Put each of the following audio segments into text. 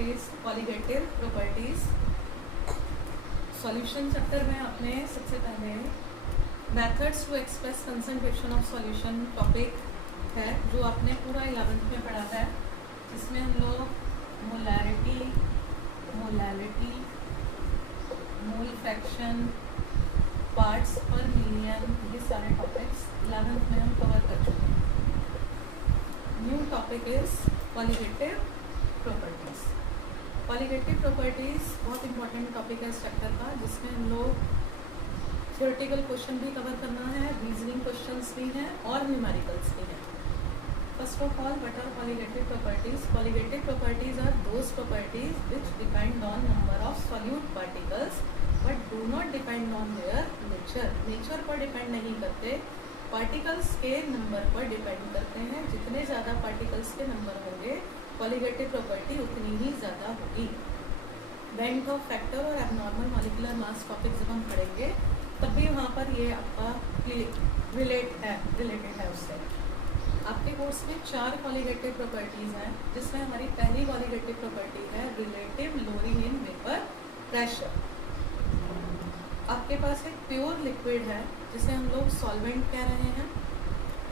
is colligative properties. Solution chapter में आपने सबसे पहले methods to express concentration of solution topic है जो आपने पूरा 11th में पढ़ा है, जिसमें हम लोग मोलैरिटी, मोल फ्रैक्शन, पार्ट्स पर मिलियन, ये सारे टॉपिक्स 11th में हम कवर कर चुके हैं। New topic is colligative properties. Colligative properties बहुत इंपॉर्टेंट टॉपिक है इस चैप्टर का, जिसमें हम लोग थ्योरेटिकल क्वेश्चन भी कवर करना है, रीजनिंग क्वेश्चंस भी हैं और न्यूमेरिकल्स भी हैं। First of all, what are colligative properties? Colligative properties are those properties which depend on number of solute particles but do not depend on their nature. Nature पर depend नहीं करते, particles के number पर depend करते हैं। जितने ज़्यादा particles के नंबर होंगे, कॉलिगेटिव प्रॉपर्टी उतनी ही ज़्यादा होगी। बेंट ऑफ फैक्टर और एबनॉर्मल मॉलिक्यूलर मास टॉपिक जब हम पढ़ेंगे तब भी वहाँ पर ये आपका रिलेटेड है उससे। आपके कोर्स में 4 कॉलिगेटिव प्रॉपर्टीज़ हैं, जिसमें हमारी पहली कॉलिगेटिव प्रॉपर्टी है relative lowering in vapour pressure. आपके पास एक प्योर लिक्विड है जिसे हम लोग सॉल्वेंट कह रहे हैं।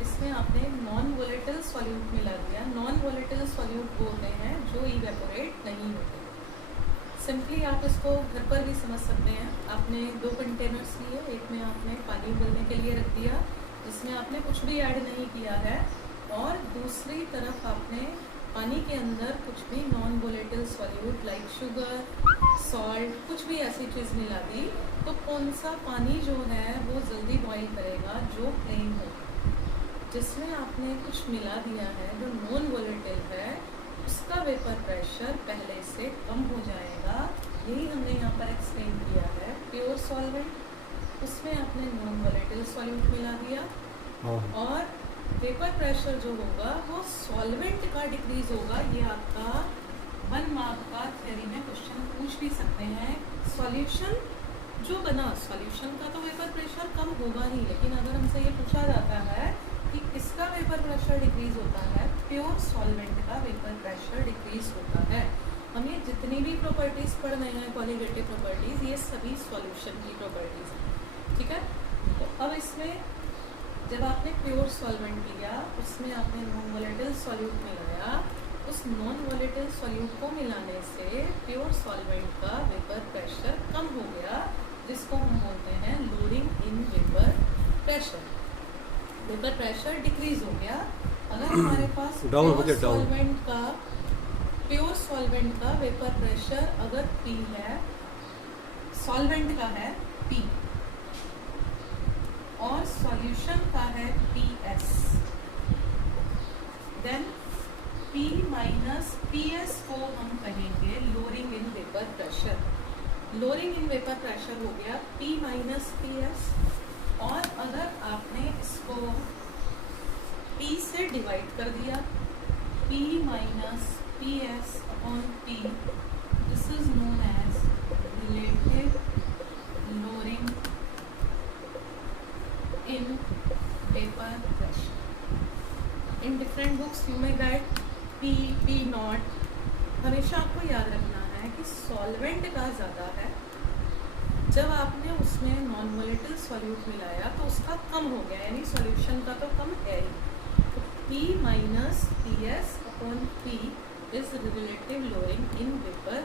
इसमें आपने नॉन वोलेटिल सॉल्यूट मिला दिया। नॉन वोलेटिल सॉल्यूट बोलते हैं जो इवेपोरेट नहीं होते। सिंपली आप इसको घर पर भी समझ सकते हैं। आपने 2 कंटेनर्स लिए, एक में आपने पानी उबलने के लिए रख दिया जिसमें आपने कुछ भी ऐड नहीं किया है, और दूसरी तरफ आपने पानी के अंदर कुछ भी non volatile solute like sugar, salt, कुछ भी ऐसी चीज़ मिला दी, तो कौन सा पानी जो है वो जल्दी बॉईल करेगा? जो प्लेन होगा। जिसमें आपने कुछ मिला दिया है जो नॉन वोलेटिल है, उसका वेपर प्रेशर पहले से कम हो जाएगा। यही हमने यहाँ पर एक्सप्लेन किया है। प्योर सॉल्वेंट, उसमें आपने नॉन वोलेटिल सॉल्यूट मिला दिया और वेपर प्रेशर जो होगा वो सॉल्वेंट का डिक्रीज होगा। ये आपका 1 मार्क का थ्योरी में क्वेश्चन पूछ भी सकते हैं। सॉल्यूशन जो बना, सॉल्यूशन का तो वेपर प्रेशर कम होगा ही, लेकिन अगर हमसे ये पूछा जाता है कि किसका वेपर प्रेशर डिक्रीज होता है, प्योर सॉल्वेंट का वेपर प्रेशर डिक्रीज होता है। हम ये जितनी भी प्रॉपर्टीज़ पढ़ रहे हैं कॉलिगेटिव प्रॉपर्टीज़, ये सभी सॉल्यूशन की प्रॉपर्टीज़ हैं, ठीक है। तो अब इसमें जब आपने प्योर सॉल्वेंट लिया, उसमें आपने नॉन वोलेटिल सॉल्यूट मिलाया, उस नॉन वोलेटिल सॉल्यूट को मिलाने से प्योर सॉल्वेंट का वेपर प्रेशर कम हो गया, जिसको हम बोलते हैं lowering in vapour pressure. Vapour pressure decrease हो गया। अगर हमारे पास प्योर सॉल्वेंट का वेपर प्रेशर अगर P है, सॉल्वेंट का है P और सॉल्यूशन का है PS, then P minus PS को हम कहेंगे lowering in vapour pressure. Lowering in vapour pressure हो गया P माइनस PS, और अगर आपने इसको P से डिवाइड कर दिया, P minus PS upon P, this is known as relative lowering in vapour pressure. In different books you में गेट P नॉट। हमेशा आपको याद रखना है कि सॉल्वेंट का ज़्यादा है, जब आपने उसमें नॉन वोलेटिल सॉल्यूट मिलाया तो उसका कम हो गया, यानी सॉल्यूशन का तो कम है ही। तो P minus PS upon P is relative lowering in vapour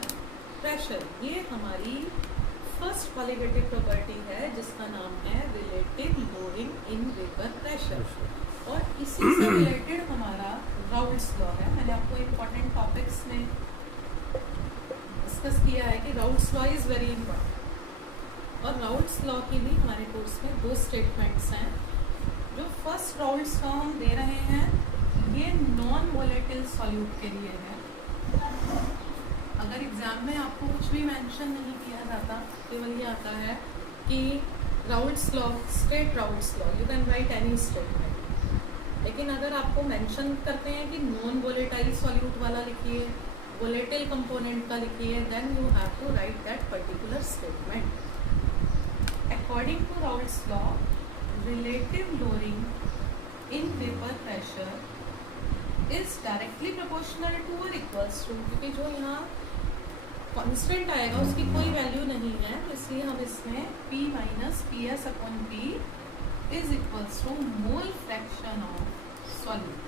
pressure. ये हमारी फर्स्ट कॉलिगेटिव प्रॉपर्टी है जिसका नाम है relative lowering in vapour pressure. और इसी से रिलेटेड हमारा राउल्ट्स लॉ है। मैंने आपको इम्पॉर्टेंट टॉपिक्स में डिस्कस किया है कि Raoult's law is very important, और राउल्ट्स लॉ की भी हमारे कोर्स में 2 स्टेटमेंट्स हैं। जो फर्स्ट राउल्ट्स लॉ हम दे रहे हैं, ये नॉन वोलेटिल सॉल्यूट के लिए है। अगर एग्जाम में आपको कुछ भी मेंशन नहीं किया जाता, केवल ये आता है कि Raoult's law, state Raoult's law, you can write any statement. लेकिन अगर आपको मेंशन करते हैं कि नॉन वोलेटाइल सॉल्यूट वाला लिखिए, वोलेटिल कंपोनेंट का लिखिए, then you have to write that particular statement. According to Raoult's law, relative lowering in vapor pressure is directly proportional to or equals to, क्योंकि जो यहाँ कांस्टेंट आएगा उसकी कोई वैल्यू नहीं है, तो इसलिए हम इसमें P minus P S upon P is equals to mole fraction of solute.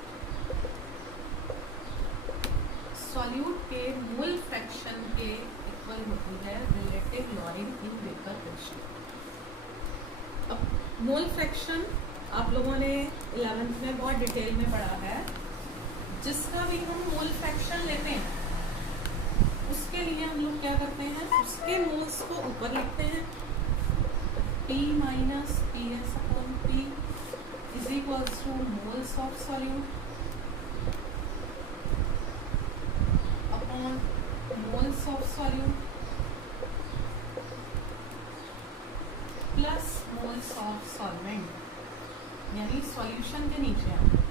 Solute के मोल फ्रैक्शन के इक्वल होती है relative lowering in vapour pressure. अब मोल फ्रैक्शन आप लोगों ने 11th में बहुत डिटेल में पढ़ा है। जिसका भी हम मोल फ्रैक्शन लेते हैं उसके लिए हम लोग क्या करते हैं, उसके मोल्स को ऊपर लिखते हैं, P minus P S upon P is equals two moles of solute upon moles of solute plus moles of solvent, यानी सॉल्यूशन के नीचे आना।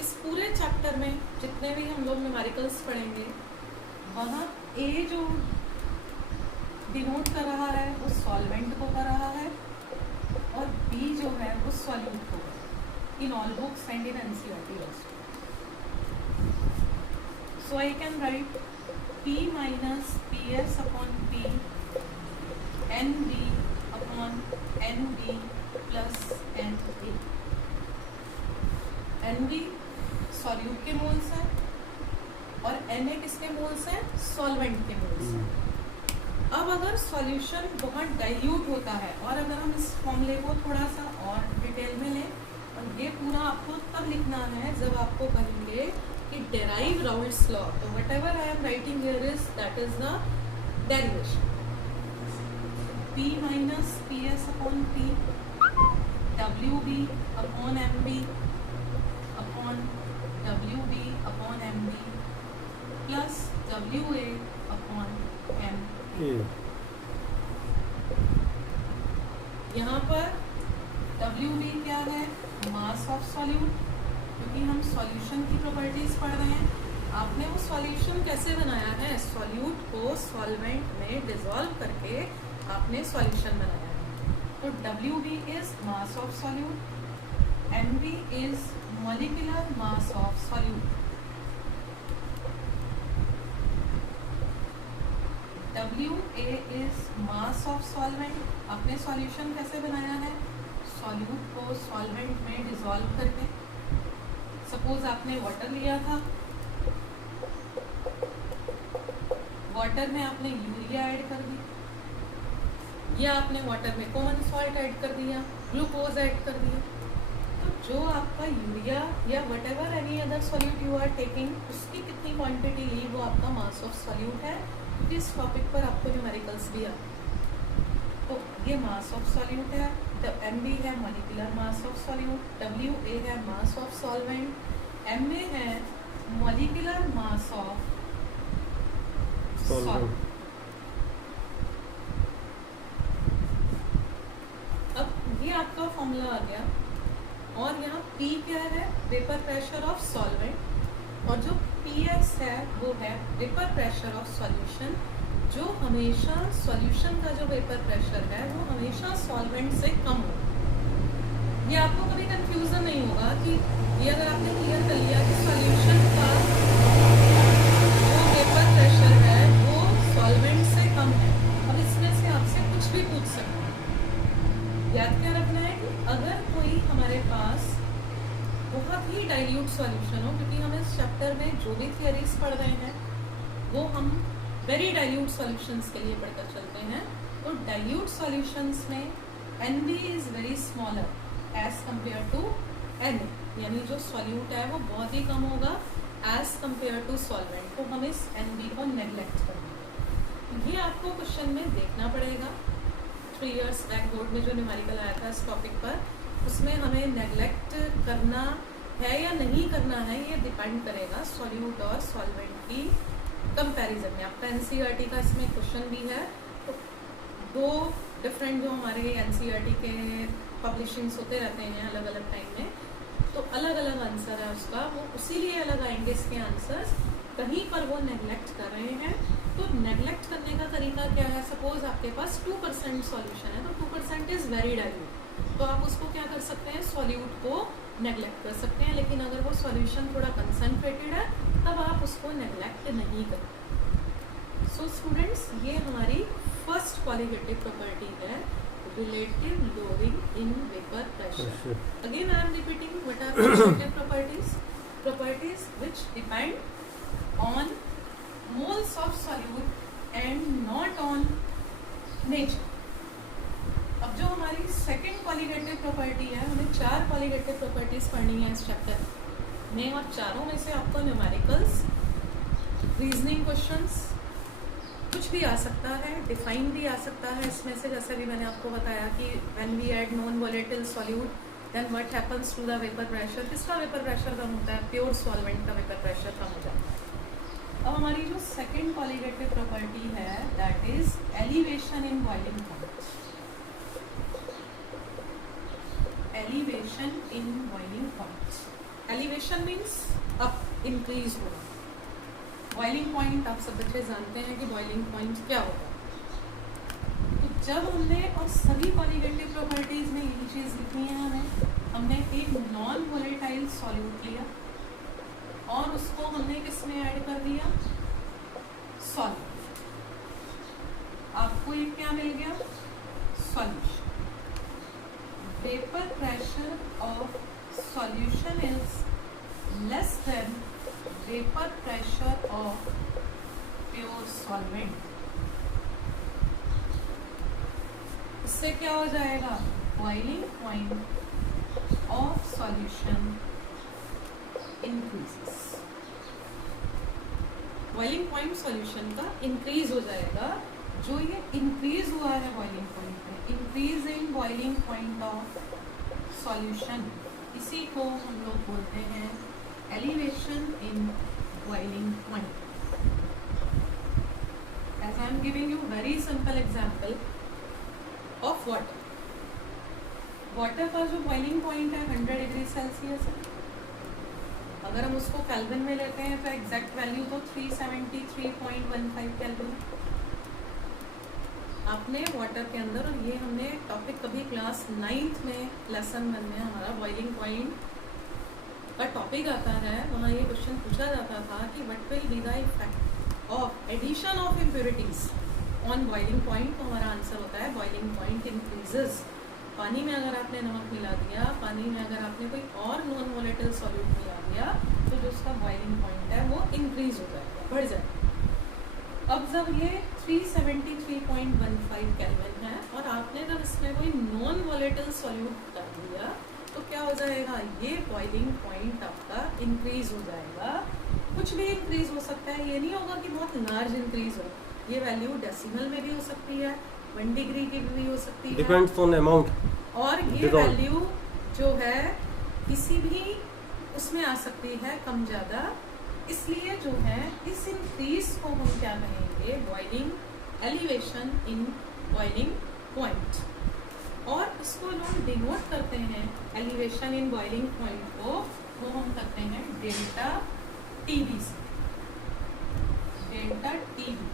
इस पूरे चैप्टर में जितने भी हम लोग न्यूमेरिकल्स पढ़ेंगे वहाँ A जो डिनोट कर रहा है वो सॉल्वेंट को कर रहा है और B जो है वो सॉल्यूट को, in all books and in NCERT also. So I can write P minus P S upon P NB upon NB plus NA। NB solute के मोल्स हैं और Na किसके मोल्स हैं, सॉल्वेंट के मोल्स हैं। अब अगर सॉल्यूशन बहुत डाइल्यूट होता है और अगर हम इस फॉर्मूले को थोड़ा सा और डिटेल में लें, और ये पूरा आपको तब लिखना है जब आपको कहेंगे कि डेराइव राउल्ट्स लॉ, तो what ever I am writing here is that is the derivation. P minus P S upon P WB upon MB upon WB upon MB plus WA upon MA। यहाँ पर WB क्या है, mass of solute, क्योंकि हम solution की properties पढ़ रहे हैं। आपने वो सॉल्यूशन कैसे बनाया है, सॉल्यूट को सॉल्वेंट में डिसॉल्व करके आपने सॉल्यूशन बनाया है। तो WB is mass of solute, MB is molecular mass of solute, WA is mass of solvent। आपने सॉल्यूशन कैसे बनाया है, सॉल्यूट को सॉल्वेंट में डिसॉल्व करके। सपोज आपने वाटर लिया था, वाटर में आपने यूरिया ऐड कर दी या आपने वाटर में कॉमन सॉल्ट ऐड कर दिया, ग्लूकोज ऐड कर दिया। तो जो आपका यूरिया या whatever any other solute you are taking, उसकी कितनी क्वांटिटी ली वो आपका मास ऑफ सॉल्यूट है। क्योंकि इस टॉपिक पर आपको न्यूमेरिकल्स भी आते हैं। तो ये मास ऑफ सॉल्यूट है, तो MB है molecular mass of solute, WA है मास ऑफ सॉल्वेंट, MA है मॉलिक्यूलर मास ऑफ सॉल्वेंट। अब ये आपका फॉर्मूला आ गया और यहाँ P क्या है, वेपर प्रेशर ऑफ सॉल्वेंट, और जो PS है वो है वेपर प्रेशर ऑफ सॉल्यूशन। जो हमेशा सॉल्यूशन का जो वेपर प्रेशर है वो हमेशा सॉल्वेंट से कम होगा। ये आपको कभी कंफ्यूजन नहीं होगा कि ये अगर आपने क्लियर कर लिया कि सॉल्यूशन का जो वेपर प्रेशर है वो सॉल्वेंट से कम है। अब इसमें से आपसे कुछ भी पूछ सकते हैं। याद क्या रखना है कि अगर कोई हमारे पास बहुत ही डाइल्यूट सॉल्यूशन हो, क्योंकि हम इस चैप्टर में जो भी थियरीज पढ़ रहे हैं वो हम वेरी डाइल्यूट सॉल्यूशंस के लिए पढ़कर चलते हैं। तो डाइल्यूट सॉल्यूशंस में NB is very smaller as compare to Na, यानी जो सॉल्यूट है वो बहुत ही कम होगा एज कंपेयर टू सॉल्वेंट। तो हम इस NB को नेग्लेक्ट करेंगे। ये आपको क्वेश्चन में देखना पड़ेगा। 3 years बैक बोर्ड में जो न्यूमेरिकल आया था इस टॉपिक पर, उसमें हमें नेग्लेक्ट करना है या नहीं करना है ये डिपेंड करेगा सॉल्यूट और सॉल्वेंट की कंपैरिजन में। आपका NCERT का इसमें क्वेश्चन भी है। तो 2 डिफरेंट जो हमारे NCERT के पब्लिशिंग्स होते रहते हैं अलग अलग टाइम में, तो अलग अलग आंसर है उसका, वो इसीलिए अलग आएंगे इसके आंसर्स। कहीं पर वो नेग्लेक्ट कर रहे हैं, तो नेग्लेक्ट करने का तरीका क्या है। सपोज आपके पास 2% सॉल्यूशन है, तो 2% इज वेरी डाइल्यूट, तो आप उसको क्या कर सकते हैं, सॉल्यूट को नेग्लेक्ट कर सकते हैं। लेकिन अगर वो सॉल्यूशन थोड़ा कंसंट्रेटेड है तब आप उसको नेग्लेक्ट नहीं करें। सो स्टूडेंट्स, ये हमारी फर्स्ट क्वालिटेटिव प्रॉपर्टी है, relative lowering in vapor pressure. Again I am repeating, what are relative properties? Properties which depend on moles of solute and not on nature. अब जो हमारी सेकेंड क्वालिटेटिव प्रॉपर्टी है, हमें 4 qualitative properties पढ़नी है इस chapter में, और चारों में से आपको न्यूमेरिकल्स, रीजनिंग क्वेश्चंस, कुछ भी आ सकता है, डिफाइन भी आ सकता है इसमें से, जैसे भी मैंने आपको बताया कि when we add non volatile solute then what happens to the vapour pressure. किसका वेपर प्रेशर कम होता है? प्योर सॉल्वेंट का वेपर प्रेशर कम हो जाता है। अब हमारी जो सेकेंड क्वालिटेटिव प्रॉपर्टी है that is elevation in boiling point. Elevation in boiling point, elevation means up, increase होना। बॉइलिंग पॉइंट आप सब बच्चे जानते हैं कि बॉइलिंग पॉइंट क्या होता है। तो जब हमने, और सभी क्वालिटेटिव प्रॉपर्टीज में यही चीज़ लिखनी है हमने एक नॉन वोलेटाइल सॉल्यूट लिया और उसको हमने किस में ऐड कर दिया? सॉल्यूट। आपको ये क्या मिल गया? Solution. Vapour pressure of solution is less than vapour pressure of pure solvent. इससे क्या हो जाएगा? Boiling point of solution increases. Boiling point solution का इंक्रीज हो जाएगा। जो ये इंक्रीज हुआ है बॉइलिंग पॉइंट में, increase in boiling point of solution, इसी को हम लोग बोलते हैं elevation in boiling point. As I am giving you very simple example of water. Water का जो बॉइलिंग पॉइंट है 100 डिग्री सेल्सियस है। अगर हम उसको केल्विन में लेते हैं तो एग्जैक्ट वैल्यू तो 373.15 केल्विन। आपने वाटर के अंदर, और ये हमने टॉपिक कभी क्लास 9th में लेसन 1 में हमारा बॉइलिंग पॉइंट का टॉपिक आता है, वहाँ ये क्वेश्चन पूछा जाता था कि what will be the effect of addition of impurities on boiling point. तो हमारा आंसर होता है बॉइलिंग पॉइंट इंक्रीजेस। पानी में अगर आपने नमक मिला दिया, पानी में अगर आपने कोई और नॉन वोलेटाइल सॉल्यूट मिला दिया, तो जो उसका बॉइलिंग पॉइंट है वो इंक्रीज हो जाएगा, बढ़ जाएगा। अब जब ये 373.15 केल्विन है और आपने जब इसमें कोई नॉन वोलेटाइल सॉल्यूट कर दिया, तो क्या हो जाएगा? ये बॉइलिंग पॉइंट आपका इंक्रीज हो जाएगा। कुछ भी इंक्रीज हो सकता है, ये नहीं होगा कि बहुत लार्ज इंक्रीज हो। ये वैल्यू डेसिमल में भी हो सकती है, 1 डिग्री की भी हो सकती है, डिपेंड्स ऑन अमाउंट। और ये वैल्यू जो है किसी भी उसमें आ सकती है, कम ज़्यादा। इसलिए जो है इस इंक्रीज को हम क्या कहेंगे? Boiling elevation in boiling point. और इसको लोग डिनोट करते हैं एलिवेशन इन बॉइलिंग पॉइंट को, वो हम करते हैं डेल्टा टीबी से। डेल्टा टीबी,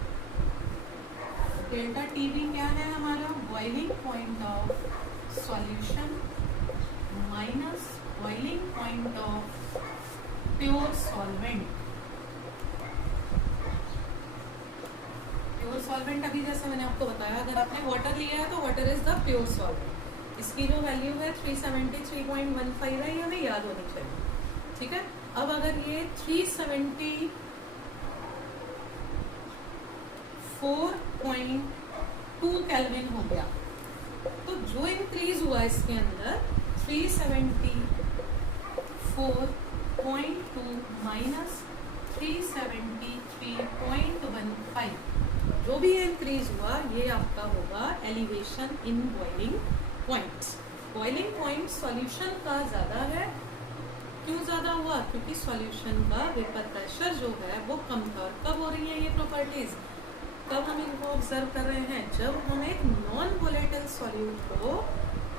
डेल्टा टीबी क्या है हमारा? Boiling point of solution minus boiling point of pure solvent. Pure solvent, अभी जैसे मैंने आपको बताया, अगर आपने वाटर लिया है तो water is the pure solvent. इसकी जो वैल्यू है 373.15 है, ये हमें याद होनी चाहिए, ठीक है। अब अगर ये 374.2 केल्विन हो गया, तो जो इंक्रीज हुआ इसके अंदर 374.2 माइनस 373.15, जो भी इंक्रीज हुआ ये आपका होगा elevation in boiling point. Boiling point solution का ज़्यादा है। क्यों ज़्यादा हुआ? क्योंकि सॉल्यूशन का वेपर प्रेशर जो है वो कम था। कब हो रही है ये प्रॉपर्टीज? कब हम इनको ऑब्जर्व कर रहे हैं? जब हम एक नॉन वोलेटाइल सॉल्यूट को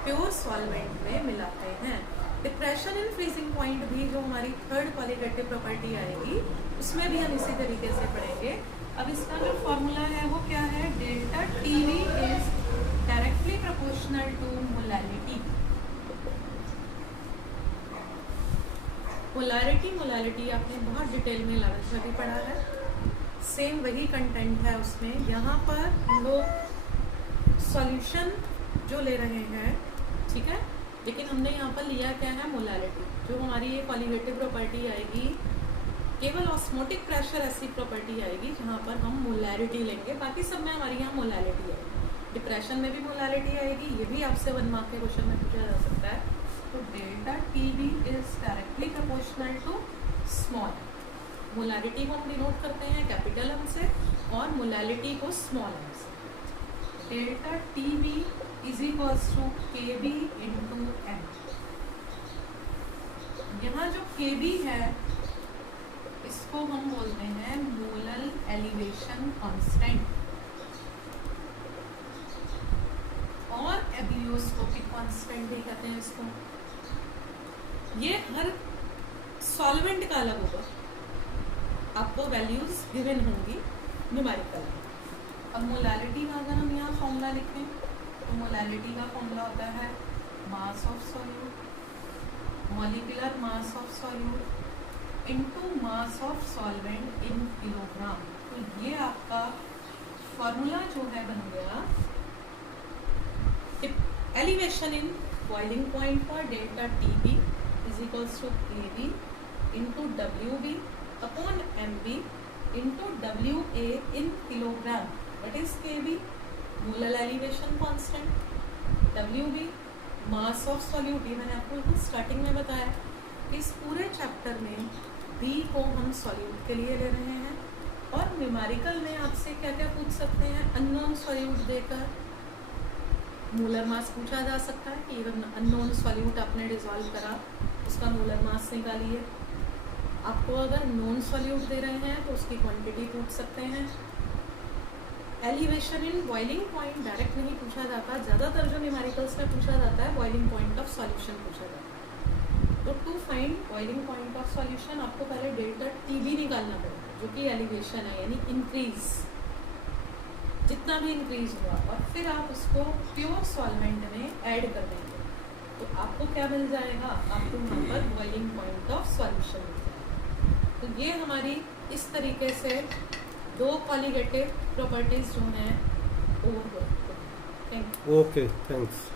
प्योर सॉल्वेंट में मिलाते हैं। डिप्रेशन इन फ्रीजिंग पॉइंट भी जो हमारी थर्ड क्वालिटेटिव प्रॉपर्टी आएगी, उसमें भी हम इसी तरीके से पढ़ेंगे। अब इसका जो फॉर्मूला है वो क्या है? Delta Tb is directly proportional to molality. Molarity आपने बहुत डिटेल में 11th में भी पढ़ा है, सेम वही कंटेंट है उसमें। यहाँ पर हम लोग सॉल्यूशन जो ले रहे हैं, ठीक है, लेकिन हमने यहाँ पर लिया क्या है, मोलैरिटी। जो हमारी ये कॉलिगेटिव प्रॉपर्टी आएगी, केवल ऑस्मोटिक प्रेशर ऐसी प्रॉपर्टी आएगी जहाँ पर हम मोलैरिटी लेंगे, बाकी सब में हमारी यहाँ मोलैरिटी आएगी। डिप्रेशन में भी मोलैरिटी आएगी, ये भी आपसे 1 मार्क के क्वेश्चन में पूछा जा सकता है। तो delta TB is directly proportional to small. Molarity को हम डिनोट करते हैं कैपिटल एम से और मोलैलिटी को स्मॉल एम से। Delta TB is equals to K b into m. यहाँ जो के बी है इसको हम बोलते हैं मोलल एलिवेशन कांस्टेंट और एबिलियोस्कोपिक कांस्टेंट भी कहते हैं इसको। ये हर सॉल्वेंट का अलग होगा, आपको वैल्यूज गिवन होंगी न्यूमेरिकल। अब मोलैलिटी का अगर हम यहाँ फॉर्मूला लिखें तो मोलैलिटी का फॉर्मूला होता है mass of solute, molecular mass of solute into mass of solvent in kilogram. तो ये आपका फॉर्मूला जो है बन गया एलिवेशन इन बॉइलिंग पॉइंट पर delta TB is equals to KB into WB upon MB into WA in kilogram. What is KB? Molar elevation constant. WB mass of solute. ये मैंने आपको स्टार्टिंग में बताया कि इस पूरे चैप्टर में बी को हम सॉल्यूट के लिए ले रहे हैं और न्यूमेरिकल में आपसे क्या क्या पूछ सकते हैं, अननोन सॉल्यूट देकर मोलर मास पूछा जा सकता है कि इवन अननोन सॉल्यूट आपने डिसॉल्व करा उसका मोलर मास निकालिए। आपको अगर नॉन सॉल्यूट दे रहे हैं तो उसकी क्वांटिटी पूछ सकते हैं। Elevation in boiling point direct नहीं पूछा जाता, ज़्यादातर जो न्यूमेरिकल्स में पूछा जाता है बॉइलिंग पॉइंट ऑफ सॉल्यूशन पूछा जाता है। तो to find boiling point of solution आपको पहले डेल्टा टीबी निकालना पड़ेगा जो कि एलिवेशन है, यानी इंक्रीज, जितना भी इंक्रीज हुआ, और फिर आप उसको प्योर सॉल्वेंट में ऐड कर देंगे तो आपको क्या मिल जाएगा, आपको वहाँ पर बॉइलिंग पॉइंट ऑफ सॉल्यूशन मिल जाएगा। तो ये हमारी इस तरीके से 2 कॉलिगेटिव प्रॉपर्टीज जो हैं वो। Okay, thanks.